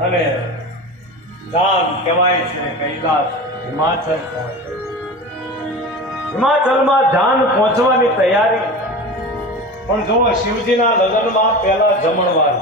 અને ધામ કહેવાય છે કૈલાસ હિમાચલમાં જાન પહોંચવાની તૈયારી પણ જો શિવજીના લગ્નમાં પહેલા જમણવાર